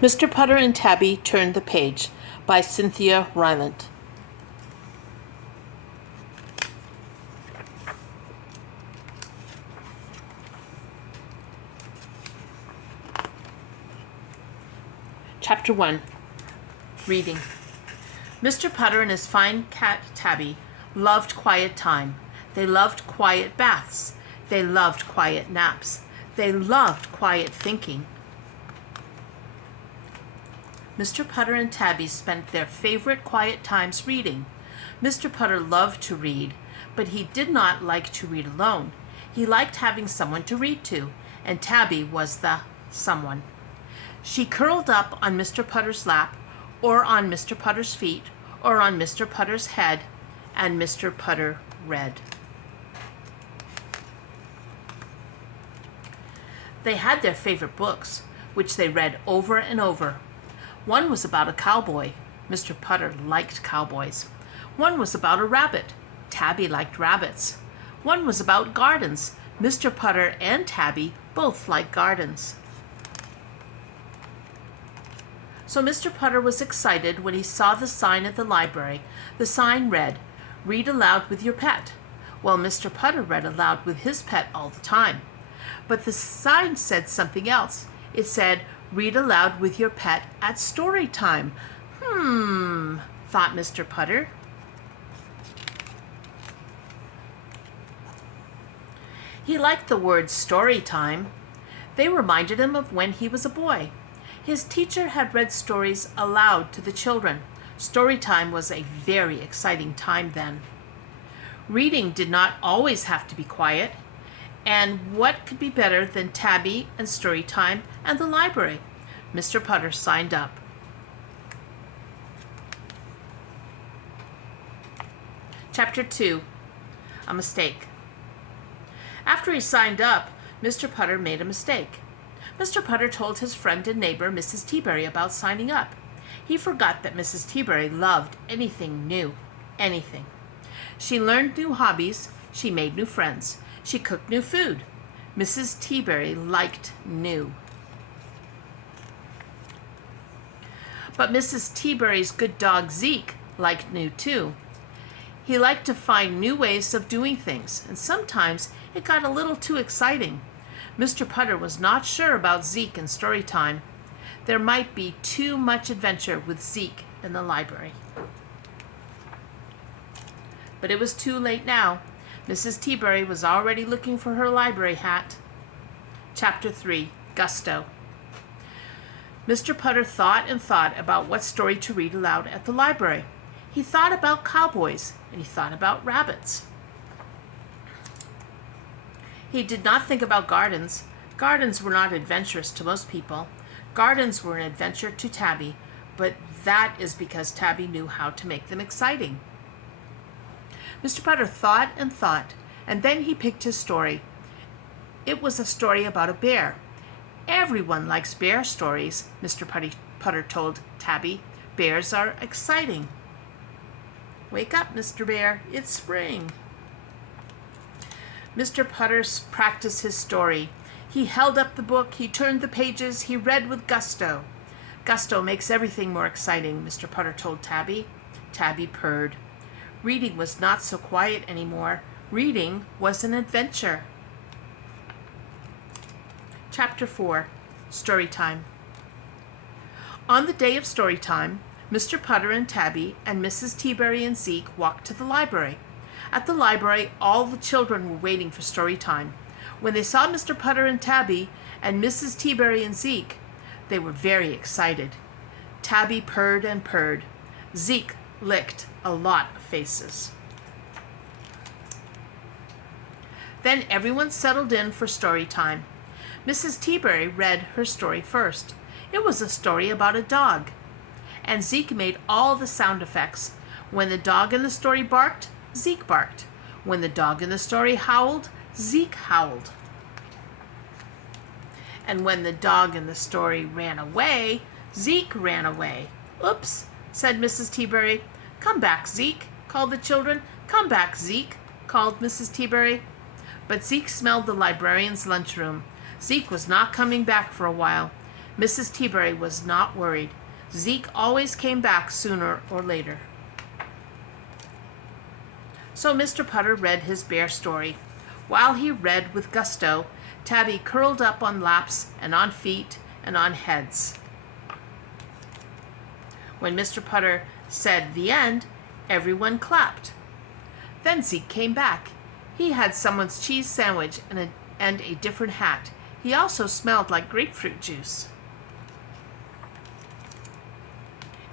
Mr. Putter and Tabby Turned the Page by Cynthia Rylant. Chapter 1. Reading. Mr. Putter and his fine cat Tabby loved quiet time. They loved quiet baths. They loved quiet naps. They loved quiet thinking. Mr. Putter and Tabby spent their favorite quiet times reading. Mr. Putter loved to read, but he did not like to read alone. He liked having someone to read to, and Tabby was the someone. She curled up on Mr. Putter's lap, or on Mr. Putter's feet, or on Mr. Putter's head, and Mr. Putter read. They had their favorite books, which they read over and over. One was about a cowboy. Mr. Putter liked cowboys. One was about a rabbit. Tabby liked rabbits. One was about gardens. Mr. Putter and Tabby both liked gardens. So Mr. Putter was excited when he saw the sign at the library. The sign read, "Read aloud with your pet." Well, Mr. Putter read aloud with his pet all the time. But the sign said something else. It said, "Read aloud with your pet at story time." Thought Mr. Putter. He liked the words story time. They reminded him of when he was a boy. His teacher had read stories aloud to the children. Story time was a very exciting time then. Reading did not always have to be quiet. And what could be better than Tabby and story time and the library? Mr. Putter signed up. Chapter 2. A Mistake. After he signed up, Mr. Putter made a mistake. Mr. Putter told his friend and neighbor, Mrs. Teaberry, about signing up. He forgot that Mrs. Teaberry loved anything new. Anything. She learned new hobbies. She made new friends. She cooked new food. Mrs. Teaberry liked new. But Mrs. Teaberry's good dog Zeke liked new too. He liked to find new ways of doing things, and sometimes it got a little too exciting. Mr. Putter was not sure about Zeke and story time. There might be too much adventure with Zeke in the library. But it was too late now. Mrs. Teaberry was already looking for her library hat. Chapter 3. Gusto. Mr. Putter thought and thought about what story to read aloud at the library. He thought about cowboys, and he thought about rabbits. He did not think about gardens. Gardens were not adventurous to most people. Gardens were an adventure to Tabby, but that is because Tabby knew how to make them exciting. Mr. Putter thought, and then he picked his story. It was a story about a bear. Everyone likes bear stories, Mr. Putter told Tabby. Bears are exciting. Wake up, Mr. Bear, it's spring. Mr. Putter practiced his story. He held up the book, he turned the pages, he read with gusto. Gusto makes everything more exciting, Mr. Putter told Tabby. Tabby purred. Reading was not so quiet anymore. Reading was an adventure. Chapter 4. Story Time. On the day of story time, Mr. Putter and Tabby and Mrs. Teaberry and Zeke walked to the library. At the library, all the children were waiting for story time. When they saw Mr. Putter and Tabby and Mrs. Teaberry and Zeke, they were very excited. Tabby purred and purred. Zeke licked a lot of faces. Then everyone settled in for story time. Mrs. Teaberry read her story first. It was a story about a dog. And Zeke made all the sound effects. When the dog in the story barked, Zeke barked. When the dog in the story howled, Zeke howled. And when the dog in the story ran away, Zeke ran away. "Oops," said Mrs. Teaberry. "Come back, Zeke," called the children. "Come back, Zeke," called Mrs. Teaberry. But Zeke smelled the librarian's lunchroom. Zeke was not coming back for a while. Mrs. T-Berry was not worried. Zeke always came back sooner or later. So Mr. Putter read his bear story. While he read with gusto, Tabby curled up on laps and on feet and on heads. When Mr. Putter said the end, everyone clapped. Then Zeke came back. He had someone's cheese sandwich and a different hat. He also smelled like grapefruit juice.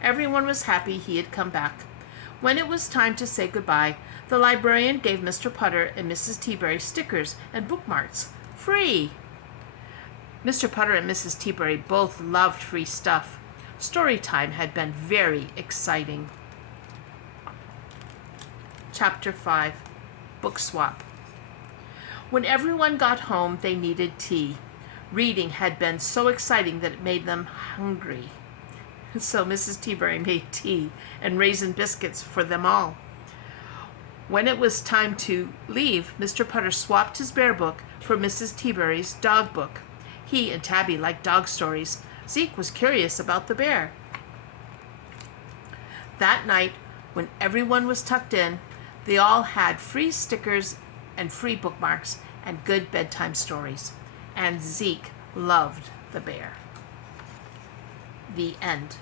Everyone was happy he had come back. When it was time to say goodbye, the librarian gave Mr. Putter and Mrs. T-Berry stickers and bookmarks. Free! Mr. Putter and Mrs. T-Berry both loved free stuff. Story time had been very exciting. Chapter 5. Book Swap. When everyone got home, they needed tea. Reading had been so exciting that it made them hungry. So Mrs. T-Berry made tea and raisin biscuits for them all. When it was time to leave, Mr. Putter swapped his bear book for Mrs. T-Berry's dog book. He and Tabby liked dog stories. Zeke was curious about the bear. That night, when everyone was tucked in, they all had free stickers and free bookmarks and good bedtime stories. And Zeke loved the bear. The end.